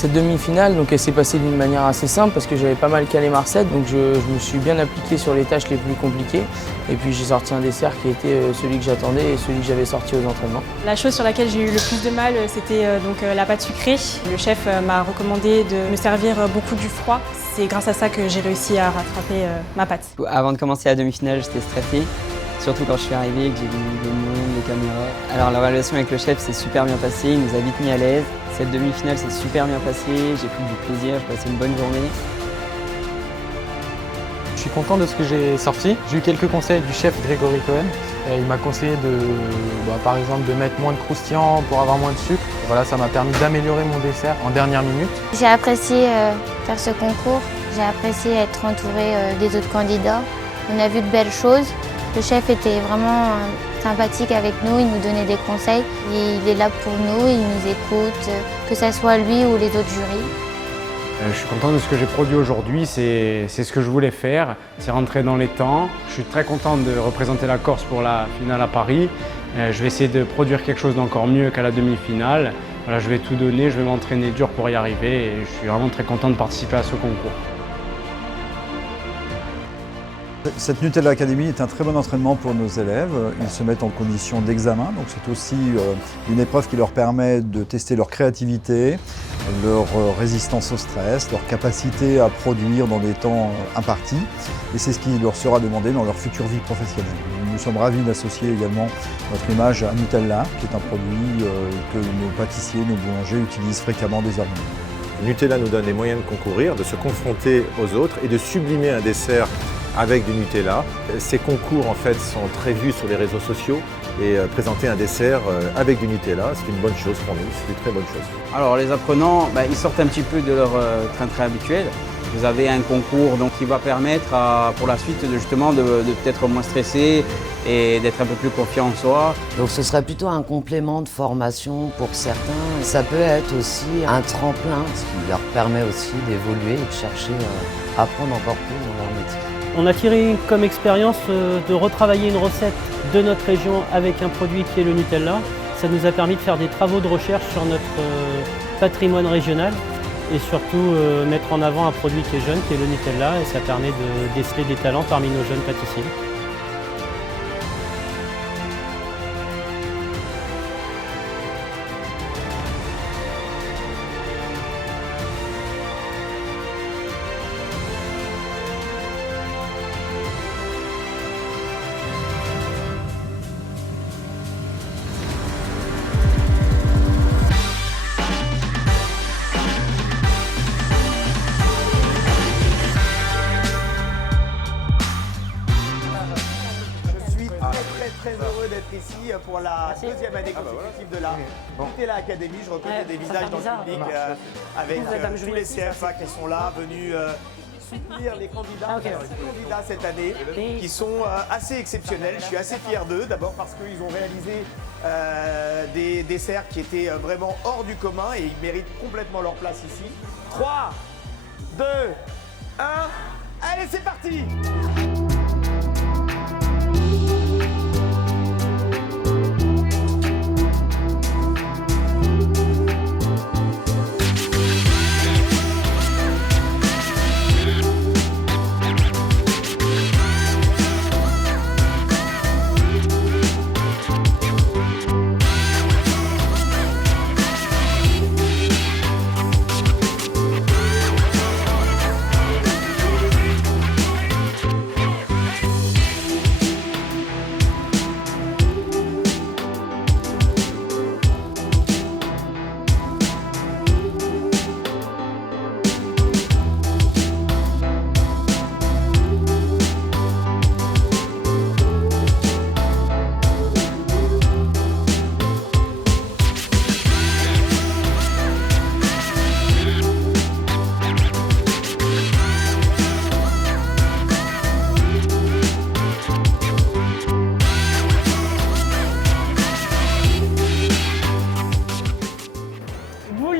Cette demi-finale, donc, elle s'est passée d'une manière assez simple parce que j'avais pas mal calé ma recette, donc je me suis bien appliqué sur les tâches les plus compliquées. Et puis j'ai sorti un dessert qui était celui que j'attendais et celui que j'avais sorti aux entraînements. La chose sur laquelle j'ai eu le plus de mal, c'était la pâte sucrée. Le chef m'a recommandé de me servir beaucoup du froid. C'est grâce à ça que j'ai réussi à rattraper ma pâte. Avant de commencer la demi-finale, j'étais stressé. Surtout quand je suis arrivé et que j'ai vu le monde, les caméras. Alors la relation avec le chef s'est super bien passée, il nous a vite mis à l'aise. Cette demi-finale s'est super bien passée, j'ai pris du plaisir, j'ai passé une bonne journée. Je suis content de ce que j'ai sorti. J'ai eu quelques conseils du chef Grégory Cohen. Il m'a conseillé par exemple de mettre moins de croustillant pour avoir moins de sucre. Voilà, ça m'a permis d'améliorer mon dessert en dernière minute. J'ai apprécié faire ce concours, j'ai apprécié être entourée des autres candidats. On a vu de belles choses. Le chef était vraiment sympathique avec nous, il nous donnait des conseils. Il est là pour nous, il nous écoute, que ce soit lui ou les autres jurys. Je suis content de ce que j'ai produit aujourd'hui, c'est ce que je voulais faire, c'est rentrer dans les temps. Je suis très content de représenter la Corse pour la finale à Paris. Je vais essayer de produire quelque chose d'encore mieux qu'à la demi-finale. Voilà, je vais tout donner, je vais m'entraîner dur pour y arriver et je suis vraiment très content de participer à ce concours. Cette Nutella Academy est un très bon entraînement pour nos élèves. Ils se mettent en condition d'examen, donc c'est aussi une épreuve qui leur permet de tester leur créativité, leur résistance au stress, leur capacité à produire dans des temps impartis. Et c'est ce qui leur sera demandé dans leur future vie professionnelle. Nous sommes ravis d'associer également notre image à Nutella, qui est un produit que nos pâtissiers, nos boulangers utilisent fréquemment désormais. Nutella nous donne les moyens de concourir, de se confronter aux autres et de sublimer un dessert avec du Nutella. Ces concours en fait sont très vus sur les réseaux sociaux et présenter un dessert avec du Nutella, c'est une bonne chose pour nous, c'est une très bonne chose. Alors les apprenants, ils sortent un petit peu de leur train-train habituel. Vous avez un concours donc, qui va permettre pour la suite justement de peut-être moins stresser et d'être un peu plus confiant en soi. Donc ce serait plutôt un complément de formation pour certains. Ça peut être aussi un tremplin, ce qui leur permet aussi d'évoluer et de chercher à apprendre encore plus dans leur métier. On a tiré comme expérience de retravailler une recette de notre région avec un produit qui est le Nutella. Ça nous a permis de faire des travaux de recherche sur notre patrimoine régional et surtout mettre en avant un produit qui est jeune, qui est le Nutella, et ça permet de déceler des talents parmi nos jeunes pâtissiers. Très heureux d'être ici pour la deuxième année consécutive de la Nutella Academy. Je reconnais des visages dans le public avec tous les CFA qui sont là, venus soutenir les candidats, candidats cette année, qui sont assez exceptionnels. Je suis assez fier d'eux, d'abord parce qu'ils ont réalisé des desserts qui étaient vraiment hors du commun et ils méritent complètement leur place ici. 3, 2, 1, allez c'est parti!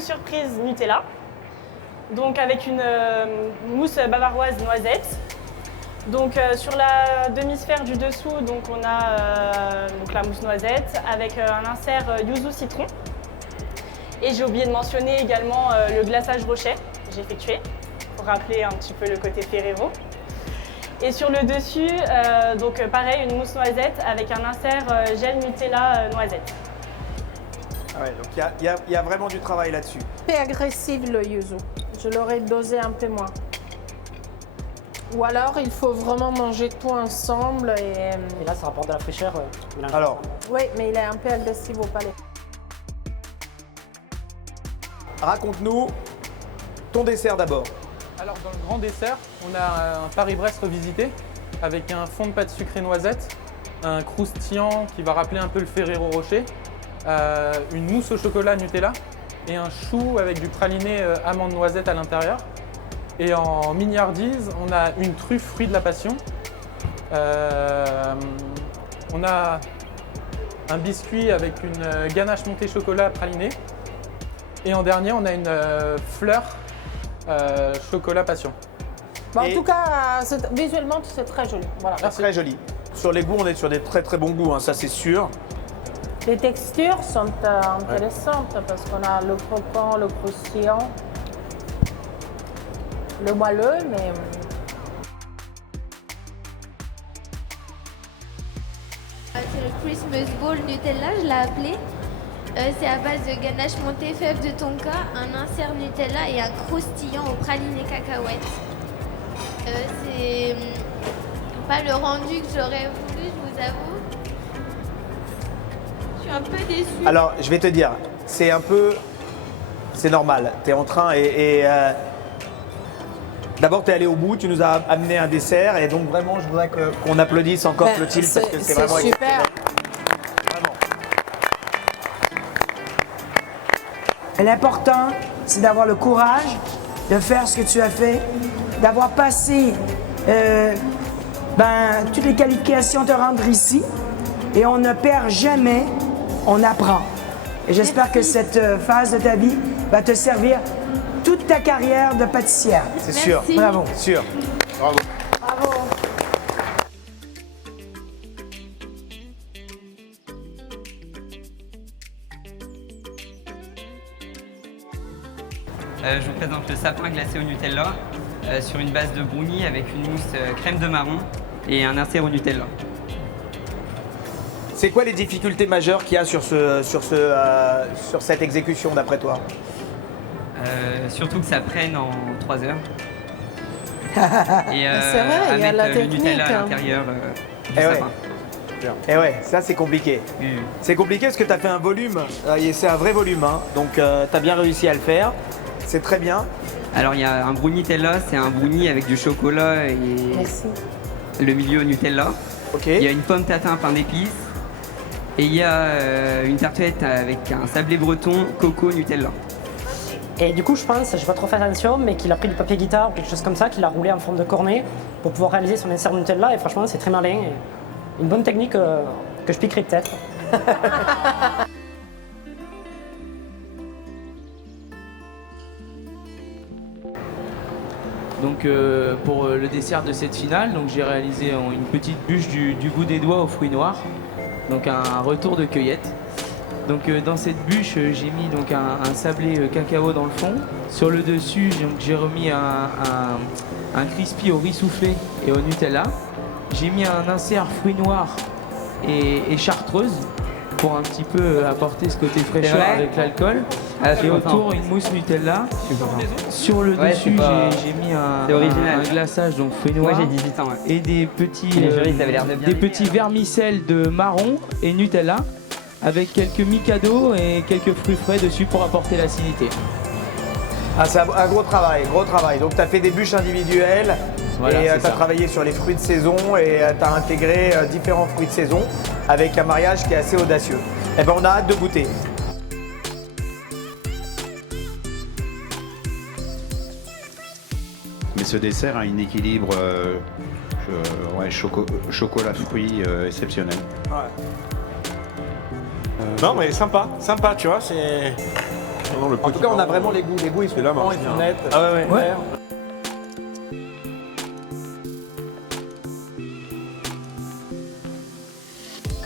Surprise Nutella, donc avec une mousse bavaroise noisette. Donc sur la demi-sphère du dessous, donc on a donc la mousse noisette avec un insert yuzu citron. Et j'ai oublié de mentionner également le glaçage Rochet que j'ai effectué, pour rappeler un petit peu le côté Ferrero. Et sur le dessus, donc pareil, une mousse noisette avec un insert gel Nutella noisette. Ah ouais, donc il y a vraiment du travail là-dessus. C'est agressif le yuzu. Je l'aurais dosé un peu moins. Ou alors il faut vraiment manger tout ensemble et là, ça rapporte de la fraîcheur. Alors, oui, mais il est un peu agressif au palais. raconte-nous ton dessert d'abord. Alors dans le grand dessert, on a un Paris-Brest revisité avec un fond de pâte sucrée noisette, un croustillant qui va rappeler un peu le Ferrero Rocher, une mousse au chocolat Nutella et un chou avec du praliné amande noisette à l'intérieur. Et en mignardise, on a une truffe fruit de la passion. On a un biscuit avec une ganache montée chocolat praliné. Et en dernier, on a une fleur chocolat passion. Bon, en tout cas, visuellement, c'est très joli. Voilà. C'est très joli. Sur les goûts, on est sur des très très bons goûts, hein, ça c'est sûr. Les textures sont intéressantes parce qu'on a le croquant, le croustillant, le moelleux, mais... C'est le Christmas Ball Nutella, je l'ai appelé. C'est à base de ganache montée, fèves de tonka, un insert Nutella et un croustillant au praliné cacahuète. C'est pas le rendu que j'aurais voulu, je vous avoue. Je suis un peu déçue. Alors, je vais te dire, c'est un peu... C'est normal, tu es en train D'abord, tu es allé au bout, tu nous as amené un dessert et donc vraiment, je voudrais qu'on applaudisse encore Clotilde parce que c'est vraiment super. L'important, c'est d'avoir le courage de faire ce que tu as fait, d'avoir passé toutes les qualifications de rendre ici et on ne perd jamais, on apprend. Et j'espère que cette phase de ta vie va te servir toute ta carrière de pâtissière. C'est sûr. Bravo. C'est sûr. Bravo. Bravo. Je vous présente le sapin glacé au Nutella sur une base de brownie avec une mousse crème de marron et un insert au Nutella. C'est quoi les difficultés majeures qu'il y a sur cette exécution d'après toi? Surtout que ça prenne en 3 heures. Et c'est vrai, il y a la le technique. Nutella à l'intérieur du sapin. Et ouais, ça c'est compliqué. C'est compliqué parce que tu as fait un volume, c'est un vrai volume, hein. Donc tu as bien réussi à le faire. C'est très bien. Alors il y a un brownie Nutella, c'est un brownie avec du chocolat et le milieu au Nutella. Il y a une pomme tatin pain d'épices et il y a une tartelette avec un sablé breton coco Nutella. Et du coup, je pense, j'ai pas trop fait attention, mais qu'il a pris du papier guitare ou quelque chose comme ça, qu'il a roulé en forme de cornet pour pouvoir réaliser son insert Nutella. Et franchement, c'est très malin. Et une bonne technique que je piquerai peut-être. Donc pour le dessert de cette finale, j'ai réalisé une petite bûche du goût des doigts aux fruits noirs, donc un retour de cueillette. Donc dans cette bûche, j'ai mis un sablé cacao dans le fond. Sur le dessus, j'ai remis un crispy au riz soufflé et au Nutella. J'ai mis un insert fruits noirs et chartreuse pour un petit peu apporter ce côté fraîcheur avec l'alcool. Et autour, une mousse Nutella. Sur le dessus, j'ai mis un glaçage, donc fruits noirs. Moi j'ai 18 ans. Et des petits vermicelles de marron et Nutella, avec quelques micados et quelques fruits frais dessus pour apporter l'acidité. Ah, c'est un gros travail, gros travail. Donc tu as fait des bûches individuelles Voilà, et c'est tu as ça. travaillé sur les fruits de saison et tu as intégré différents fruits de saison avec un mariage qui est assez audacieux. Eh ben on a hâte de goûter. Mais ce dessert a un équilibre chocolat fruits exceptionnel. Ouais. Non mais sympa, tu vois, c'est... En tout cas, on a vraiment les goûts. Les goûts, ils sont bons, ils sont nets. Ah ouais.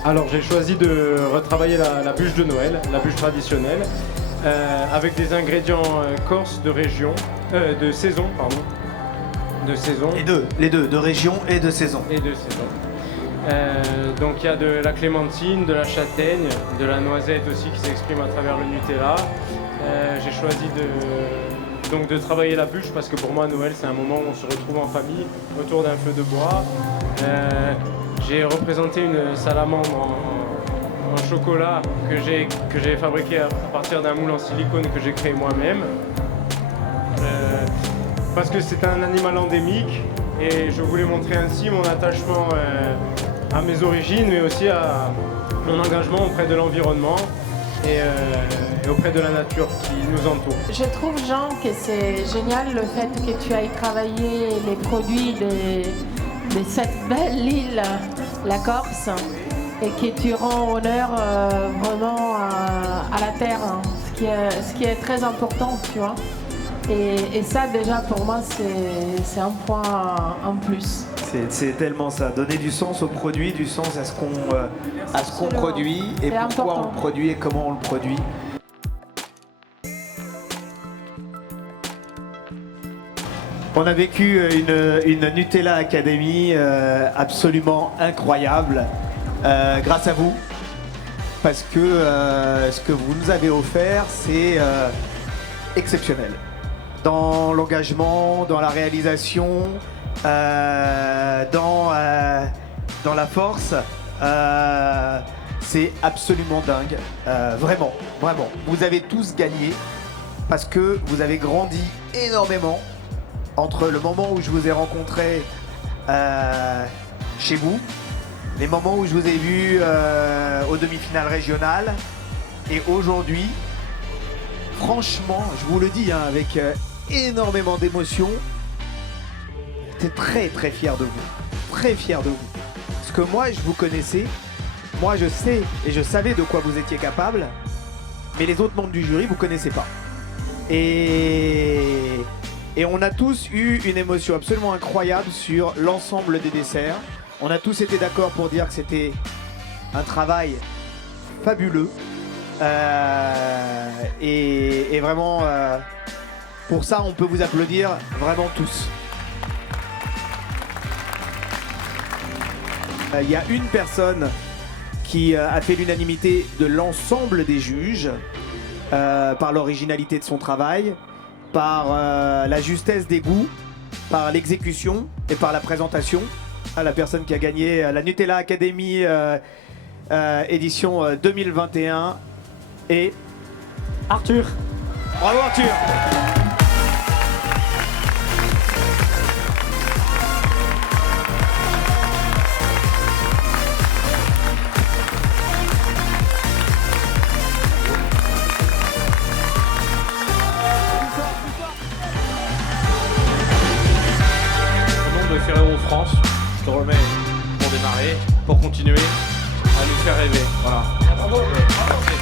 Alors j'ai choisi de retravailler la bûche de Noël, la bûche traditionnelle, avec des ingrédients corse de région, de saison, pardon. De saison. Les deux, de région et de saison. Et de saison. Donc il y a de la clémentine, de la châtaigne, de la noisette aussi qui s'exprime à travers le Nutella. J'ai choisi de travailler la bûche parce que pour moi Noël c'est un moment où on se retrouve en famille autour d'un feu de bois. J'ai représenté une salamandre en chocolat que j'ai fabriquée à partir d'un moule en silicone que j'ai créé moi-même. Parce que c'est un animal endémique et je voulais montrer ainsi mon attachement à mes origines mais aussi à mon engagement auprès de l'environnement et auprès de la nature qui nous entoure. Je trouve, Jean, que c'est génial le fait que tu ailles travailler les produits de cette belle île, la Corse, et que tu rends honneur vraiment à la terre, hein, ce qui est très important, tu vois. Et ça, déjà, pour moi, c'est un point en plus. C'est tellement ça, donner du sens au produit, du sens à ce qu'on produit et pourquoi important. on le produit et comment on le produit. On a vécu une Nutella Academy absolument incroyable grâce à vous, parce que ce que vous nous avez offert, c'est exceptionnel. Dans l'engagement, dans la réalisation, dans la force, c'est absolument dingue. Vraiment, vraiment. Vous avez tous gagné parce que vous avez grandi énormément entre le moment où je vous ai rencontré chez vous, les moments où je vous ai vu aux demi-finales régionales et aujourd'hui, franchement, je vous le dis, hein, avec énormément d'émotion, j'étais très très fier de vous, très fier de vous. Parce que moi, je vous connaissais, moi je sais et je savais de quoi vous étiez capable, mais les autres membres du jury, vous connaissez pas. Et on a tous eu une émotion absolument incroyable sur l'ensemble des desserts. On a tous été d'accord pour dire que c'était un travail fabuleux. Et vraiment, pour ça, on peut vous applaudir vraiment tous. Il y a une personne qui a fait l'unanimité de l'ensemble des juges par l'originalité de son travail, par la justesse des goûts, par l'exécution et par la présentation. La personne qui a gagné la Nutella Academy édition 2021 et Arthur. Bravo Arthur. Au nom de Ferrero France, je te remets pour démarrer, pour continuer à nous faire rêver. Voilà. Bravo. Merci.